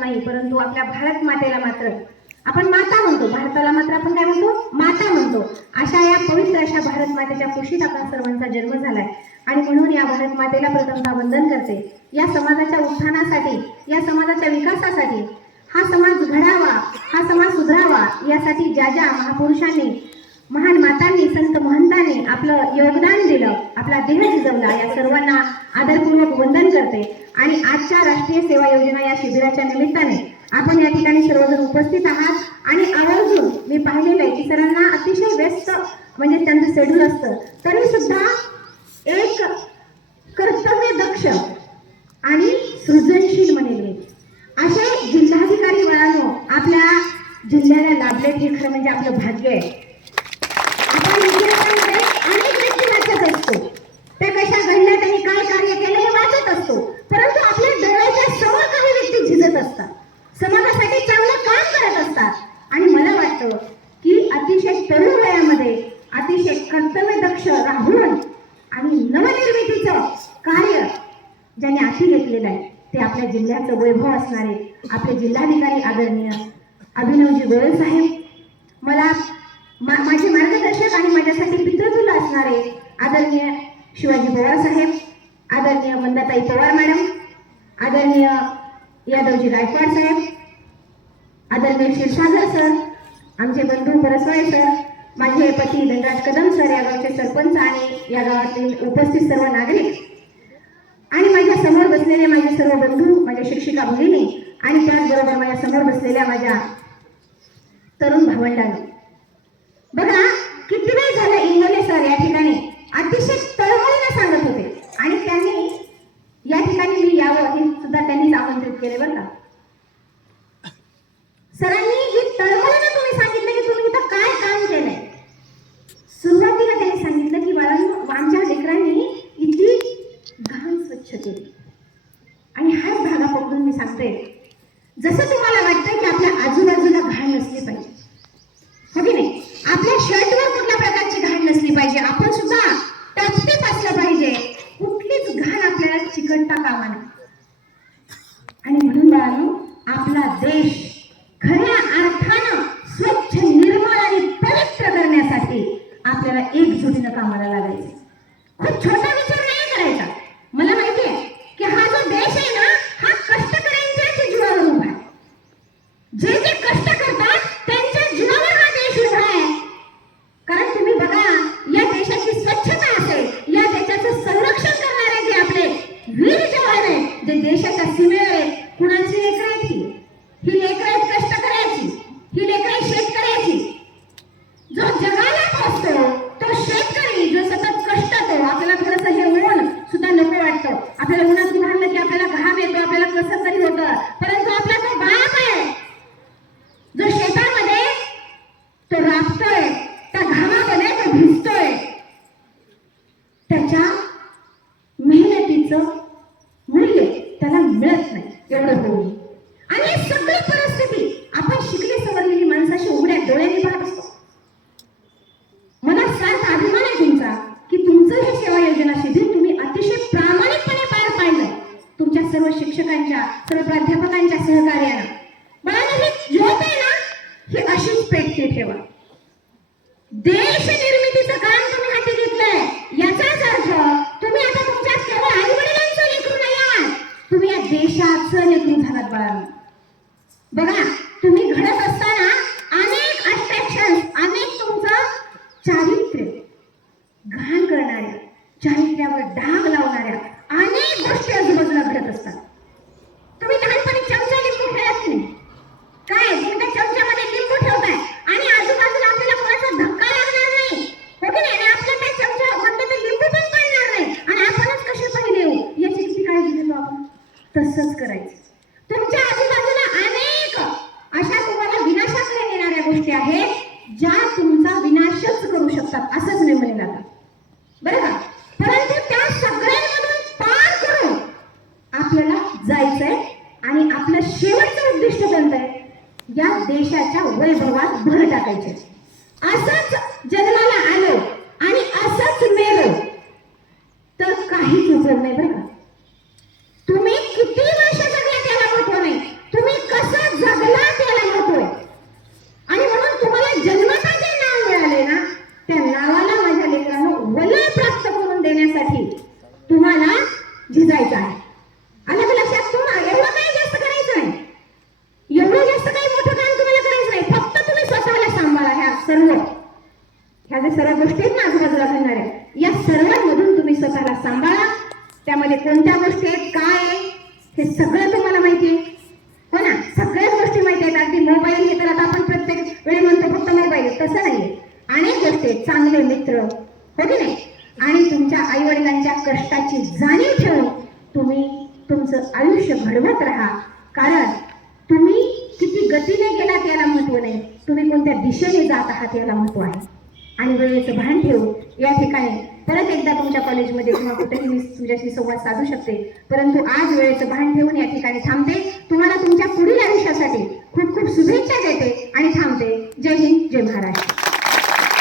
नाही परंतु आपल्या भारत मातेला मात्र. आपण माता म्हणतो भारताला मात्र आपण काय म्हणतो? माता म्हणतो. अशा या पवित्र अशा भारत मातेच्या कुशीत आपण सर्वांचा जन्म झालाय. आणि म्हणून या भारत मातेला प्रथमता वंदन करते. या समाजाच्या उत्थानासाठी या समाजाच्या विकासासाठी हा समाज घडावा हा समाज सुधारावा यासाठी ज्या ज्या महापुरुषांनी महान मातांनी संत महंतांनी आपलं योगदान दिलं आपला देह झिजवला या सर्वांना आदरपूर्वक वंदन करते. आणि आजच्या राष्ट्रीय सेवा योजना या शिबिराच्या निमित्ताने आपण या ठिकाणी सर्वजण उपस्थित आहात. आणि आवर्जून मी पाहिलेलं आहे की सरांना अतिशय व्यस्त म्हणजे त्यांचं शेड्यूल असतं. तरी सुद्धा एक कर्तव्य दक्ष आणि सृजनशील म्हणेल मी असे जिल्हाधिकारी वळानो आपल्या जिल्ह्याला लाभले हे खरं म्हणजे आपलं भाग्य आहे आपण इतिहासामध्ये अनेक व्यक्ती वाचत असतो त्या कशा घडल्या त्यांनी काय कार्य केलं हे वाचत असतो परंतु आपल्या डोळ्याच्या समोर काही व्यक्ती झिजत असतात समाजासाठी चांगलं काम करत असतात आणि मला वाटतं की अतिशय तरुण वयामध्ये अतिशय कर्तव्यदक्ष राहून आणि नवनिर्मितीचं कार्य ज्यांनी हाती घेतलेलं आहे ते आपल्या जिल्ह्याचं वैभव असणारे आपले जिल्हाधिकारी आदरणीय अभिनवजी गोयल साहेब मला मा- माझे मार्गदर्शक आणि माझ्यासाठी पितृतुल्य असणारे आदरणीय शिवाजी पवार साहेब आदरणीय मंदाताई पवार मॅडम आदरणीय यादवजी गायकवाड साहेब आदरणीय क्षीरसागर सर आमचे बंधू परसवाळे सर माझे पती धनराज कदम सर या गावचे सरपंच आणि या गावातील उपस्थित सर्व नागरिक आणि माझ्यासमोर बसलेले माझे सर्व बंधू माझ्या शिक्षिका भगिनी आणि त्याचबरोबर माझ्यासमोर बसलेल्या माझ्या तरुण भावंडांनो. बघा किती वेळ झालं इंगोले सर या ठिकाणी अतिशय तळमळीने सांगत होते आणि त्यांनी या ठिकाणी मी यावं हे सुद्धा त्यांनीच आमंत्रित केले बरं का सरांनी जी तळमळीने तुम्ही सांगितलं की तुम्ही इथं काय काम केलंय सुरुवातीला त्यांनी सांगितलं की बाळांनो आमच्या लेकरांनी इथली घाण स्वच्छ केली आणि हाच धागा पकडून मी सांगते जसं तुम्हाला वाटतं की आपल्या आजूबाजूला घाण नसली पाहिजे. हो की नाही? आपल्या शर्टवर कुठल्या प्रकारची घाण नसली पाहिजे. आपण सुद्धा टापटीप असलं पाहिजे. कुठलीच घाण आपल्याला चिकटता कामा नये. आणि म्हणून बाळांनो आपला देश खऱ्या अर्थानं स्वच्छ निर्मळ आणि पवित्र करण्यासाठी आपल्याला एकजुटीनं कामाला लागायचं खूप छोटा विचार नाही करायचा मला माहिती आहे की हा जो देश आहे ना हा कष्टकऱ्यांच्या जीवावर उभा आहे जे जे कष्ट करतात त्यांच्या जीवावर हा देश उभा आहे कारण तुम्ही बघा या देशाची स्वच्छता असेल या देशाचं संरक्षण करणारे जे आपले वीर जवान आहेत जे देशाच्या सीमेवर आहेत कुणाची लेकरं आहेत ही ही लेकरं आहेत कष्ट करायची ही लेकरं आहेत शेतकऱ्याची जो जगाला पोचतो तो शेतकरी जो सतत कष्ट करतो आपल्याला थोडंसं हे ऊन सुद्धा नको वाटतं आपल्याला उन्हात उभारलं की आपल्याला घाम येतो आपल्याला कसं तरी होतं परंतु आपला जो बाप आहे जो शेतामध्ये तो राबतोय त्या घामामध्ये तो भिजतोय त्याच्या मेहनतीचं मूल्य त्याला मिळत नाही एवढं होऊन आणि ही सगळी परिस्थिती आपण शिकली सवरलेली माणसाशी उघड्या डोळ्यांनी पाहत असतो मला सार्थ अभिमान आहे तुमचा की तुमचं हे सेवा योजना शिबिर तुम्ही अतिशय प्रामाणिकपणे पार पाडलंय तुमच्या सर्व शिक्षकांच्या सर्व प्राध्यापकांच्या सहकार्यानं. मला ही ज्योत आहे ना ही अशीच पेटते ठेवा. देश निर्मितीचं काम तुम्ही हाती घेतलंय याचाच अर्थ तुम्ही आता तुमच्या केवळ आई वडिलांचं लेकरू नाही आहात तुम्ही या देशाचं लेकरू झालात बाळा बघा तुम्ही घडत असताना अनेक अट्रॅक्शन अनेक तुमचं चारित्र्य घाण करणाऱ्या चारित्र्यावर डाग लावणाऱ्या अनेक गोष्टी आजूबाजूला घडत असतात तुम्ही लहानपणी चमचा लिंबू खेळत की नाही काय तुम्ही त्या चमच्यामध्ये लिंबू ठेवताय आणि आजूबाजूला आपल्याला कोणाचा धक्का लागणार नाही हो की नाही आणि आपल्या त्या चमच्या मधलं ते लिंबू पण पडणार नाही आणि आपणच कसे पहिले येऊ याची किती काळजी घेतो आपण तसंच करायचं तुमच्या आजूबाजूला अनेक अशा तुम्हाला विनाशाकडे नेणाऱ्या गोष्टी आहेत ज्या तुमचा विनाशच करू शकतात असंच मी म्हणेन आता बरं का? परंतु त्या सगळ्यांमधून पार करून आपल्याला जायचंय आणि आपलं शेवटचं उद्दिष्ट कोणतं आहे? या देशाच्या वैभवात भर टाकायचे असंच जन्माला आलो देण्यासाठी तुम्हाला झिजायचं आहे. आलं का लक्षात? तुम्हाला एवढं जास्त करायचं आहे एवढं जास्त काही मोठं काम तुम्हाला करायचं नाही. फक्त तुम्ही स्वतःला सांभाळा ह्या सर्व. ह्या ज्या सर्व गोष्टी आहेत ना आजूबाजूला घडणार आहे या सर्वांमधून तुम्ही स्वतःला सांभाळा. त्यामध्ये कोणत्या गोष्टी आहेत काय आहे हे सगळं तुम्हाला आयुष्य घडवत राहा. कारण तुम्ही किती गतीने गेलात याला महत्त्व नाही. तुम्ही कोणत्या दिशेने जात आहात याला महत्त्व आहे. आणि वेळेचं भान ठेवून या ठिकाणी परत एकदा तुमच्या कॉलेजमध्ये किंवा कुठेही मी तुझ्याशी संवाद साधू शकते. परंतु आज वेळेचं भान ठेवून या ठिकाणी थांबते. तुम्हाला तुमच्या पुढील आयुष्यासाठी खूप खूप शुभेच्छा देते आणि थांबते. जय हिंद जय महाराष्ट्र.